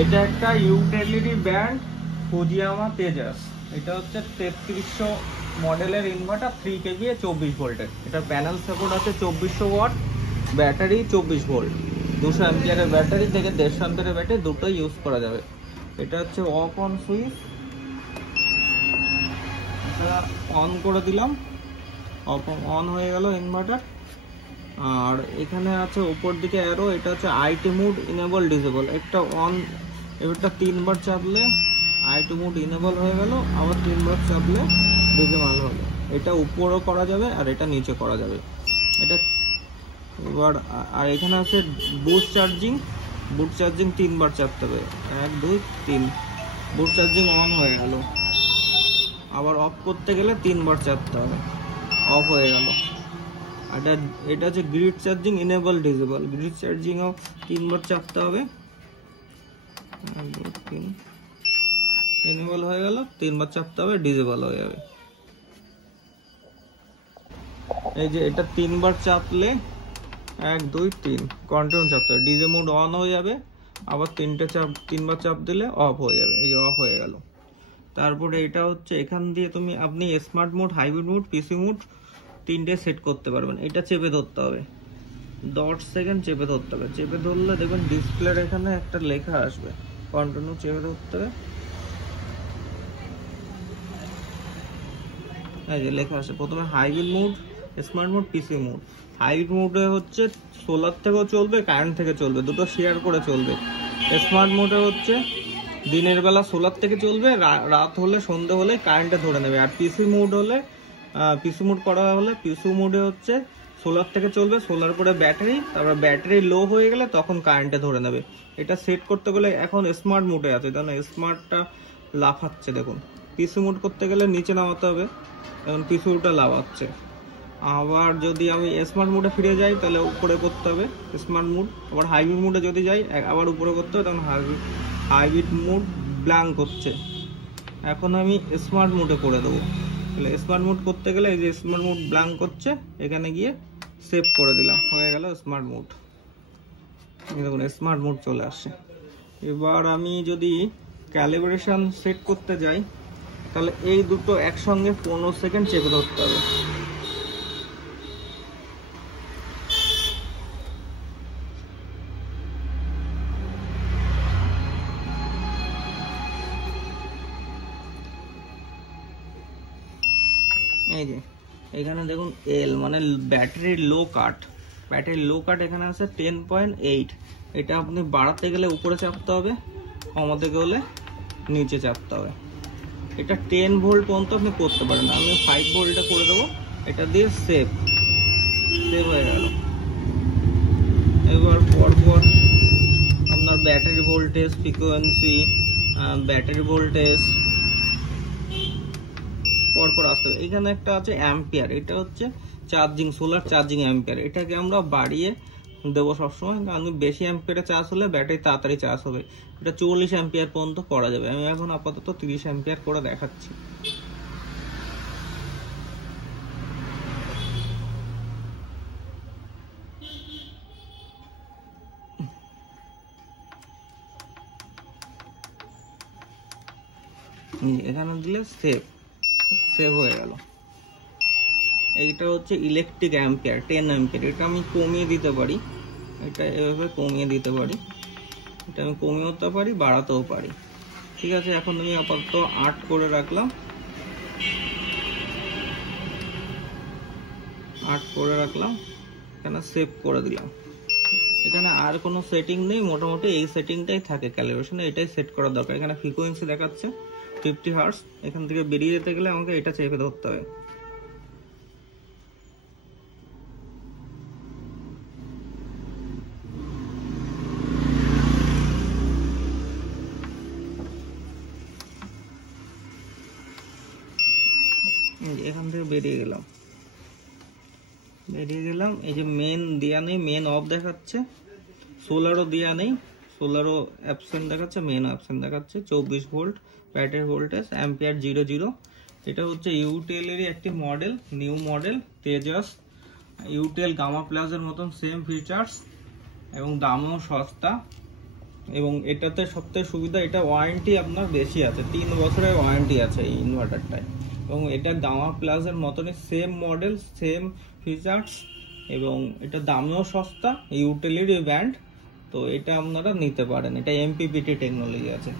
এটা একটা utility brand Fujiyama Tejas. এটা হচ্ছে 3300 মডেলের ইনভার্টার, 3 কেভিএ 24 ভোল্টের। এটা প্যানেল সাপোর্ট আছে 2400 ওয়াট, ব্যাটারি 24 ভোল্ট, 200 অ্যাম্পিয়ারের ব্যাটারি থেকে 150 অ্যাম্পিয়ারের ব্যাটারি দুটোই ইউজ করা যাবে। এটা হচ্ছে অফ অন সুইচ, এটা অন করে দিলাম, অন হয়ে গেল ইনভার্টার। আর এখানে আছে উপর দিকে অ্যারো, এটা হচ্ছে আইটি মোড ইনেবল ডিসেবল। একটা অন, এটা 3 বার চাপলে আইটি মোড ইনেবল হয়ে গেল, আবার 3 বার চাপলে ডিসেবল হলো। এটা উপরও করা যাবে আর এটা নিচে করা যাবে। এটা এবার আর এখানে আছে বুস্ট চার্জিং। বুট চার্জিং 3 বার চাপতে হবে, 1 2 3। বুট চার্জিং অন হয়ে গেল, আবার অফ করতে গেলে 3 বার চাপতে হবে, অফ হয়ে গেল। এটা হচ্ছে grid charging enable disable. Grid চার্জিংও 3 বার চাপতে হবে, 1 2 3, ইনেবল হয়ে গেল, 3 বার চাপতে হবে, ডিসেবল হয়ে যাবে। এই যে এটা 3 বার চাপলে 1 2 3 কন্টিনিউ চাপতে হবে, ডিজে মোড অন হয়ে যাবে, আবার 3 বার চাপ দিলে অফ হয়ে যাবে। এই যে অফ হয়ে গেল। তারপরে এটা হচ্ছে এখান দিয়ে আপনি স্মার্ট মোড, হাইব্রিড মোড, পিসি মোড 3টে সেট করতে পারবেন। এটা চেপে ধরতে হবে, 10 সেকেন্ড চেপে ধরতে হবে। চেপে ধরলে দেখবেন ডিসপ্লের এখানে একটা লেখা আসবে, কন্টিনিউ চেপে ধরতে হবে। এই যে লেখা আসে প্রথমে হাইব্রিড মোড, স্মার্ট মোড, পিসি মোড। হাইব্রিড মোডে হচ্ছে সোলার থেকেও চলবে, কারেন্ট থেকে চলবে, দুটো শেয়ার করে চলবে। স্মার্ট মোডে হচ্ছে দিনের বেলা সোলার থেকে চলবে, রাত হলে সন্ধ্যে হলে কারেন্টে ধরে নেবে। আর পিসি মোড হলে, পিসি মোড করা হলে, পিসি মোডে হচ্ছে সোলার থেকে চলবে, সোলার করে ব্যাটারি, তারপর ব্যাটারি লো হয়ে গেলে তখন কারেন্টে ধরে নেবে। এটা সেট করতে গেলে এখন স্মার্ট মোডে আছে, কারণ স্মার্টটা লাফাচ্ছে দেখুন। পিসি মোড করতে গেলে নিচে নামাতে হবে, এখন পিসি মোডটা লাফাচ্ছে। আবার যদি আমি স্মার্ট মোডে ফিরে যাই তাহলে উপরে করতে হবে স্মার্ট মোড। আবার হাইব্রিড মোডে যদি যাই আবার উপরে করতে হবে, তখন হাইব্রিড মোড ব্ল্যাঙ্ক হচ্ছে। এখন আমি স্মার্ট মোডে করে দেবো। তাহলে স্মার্ট মোড করতে গেলে এই যে স্মার্ট মোড ব্ল্যাঙ্ক হচ্ছে, এখানে গিয়ে সেভ করে দিলাম, হয়ে গেল স্মার্ট মোড। দেখুন স্মার্ট মোড চলে আসছে। এবার আমি যদি ক্যালিব্রেশন সেট করতে যাই তাহলে এই দুটো একসঙ্গে 15 সেকেন্ড চেপে ধরতে হবে। এই যে এখানে দেখুন এল মানে ব্যাটারির লো কাট, ব্যাটারির লো কাট এখানে আছে 10.8। এটা আপনি বাড়াতে গেলে উপরে চাপতে হবে, কমাতে গেলে নিচে চাপতে হবে। এটা 10 ভোল্ট পর্যন্ত আপনি করতে পারেন, আমি 5 ভোল্টে করে দেবো। এটা দিয়ে সেভ হয়ে গেল। এবার পরপর আপনার battery voltage, frequency, battery voltage পরপর আসতে হবে। এখানে একটা আছে অ্যাম্পিয়ার, এটা হচ্ছে চার্জিং, সোলার চার্জিং অ্যাম্পিয়ার। এটাকে আমরা বাড়িয়ে দেবো সবসময়, কারণ বেশি অ্যাম্পিয়ারে চার্জ হলে ব্যাটারি তাড়াতাড়ি চার্জ হবে। এটা 40 অ্যাম্পিয়ার পর্যন্ত করা যাবে। আমি এখন আপাতত 30 অ্যাম্পিয়ার করে দেখাচ্ছি। এখানে দিলে সেভ হয়ে গেল। এইটা হচ্ছে ইলেকট্রিক অ্যাম্পিয়ার, 10 অ্যাম্পিয়ার। এটা আমি কমিয়ে দিতে পারি, এটা এভাবে কমিয়ে দিতে পারি, এটা আমি কমিয়েও পারি, বাড়াতেও পারি। ঠিক আছে, এখন আমি আপাতত 8 করে রাখলাম, 8 করে রাখলাম, এখানে সেভ করে দিলাম। এখানে আর কোনো সেটিং নেই, মোটামুটি এই সেটিংটাই থাকে ক্যালিব্রেশনে, এটাই সেট করা দরকার। এখানে ফ্রিকোয়েন্সি দেখাচ্ছে 50 হার্টজ, এখান থেকে বেরিয়ে যেতে গেলে আমাকে এটা চেপে ধরতে হবে। এখান থেকে বেরিয়ে গেলাম। এই যে মেন দেয়া নেই, মেন অফ দেখাচ্ছে, সোলারও দেয়া নেই, সোলারও অ্যাবসেন্ট দেখাচ্ছে, মেন অ্যাবসেন্ট দেখাচ্ছে। 24 ভোল্ট ব্যাটারি ভোল্টেজ, অ্যাম্পিয়ার 00। এটা হচ্ছে ইউটিএলেরই একটি model, new model Tejas. UTL gamma প্লাসের মতন সেম ফিচার্স এবং দামও সস্তা। এবং এটাতে সবথেকে সুবিধা, এটা ওয়ারেন্টি আপনার বেশি আছে, 3 বছরের ওয়ারেন্টি আছে এই ইনভার্টারটায়। এবং এটা গামা প্লাসের মতনই সেম মডেল, সেম ফিচার্স, এবং এটা দামেও সস্তা, ইউটিলিটি ব্র্যান্ড। তো এটা আপনারা নিতে পারেন, এটা এমপিপিটি টেকনোলজি আছে।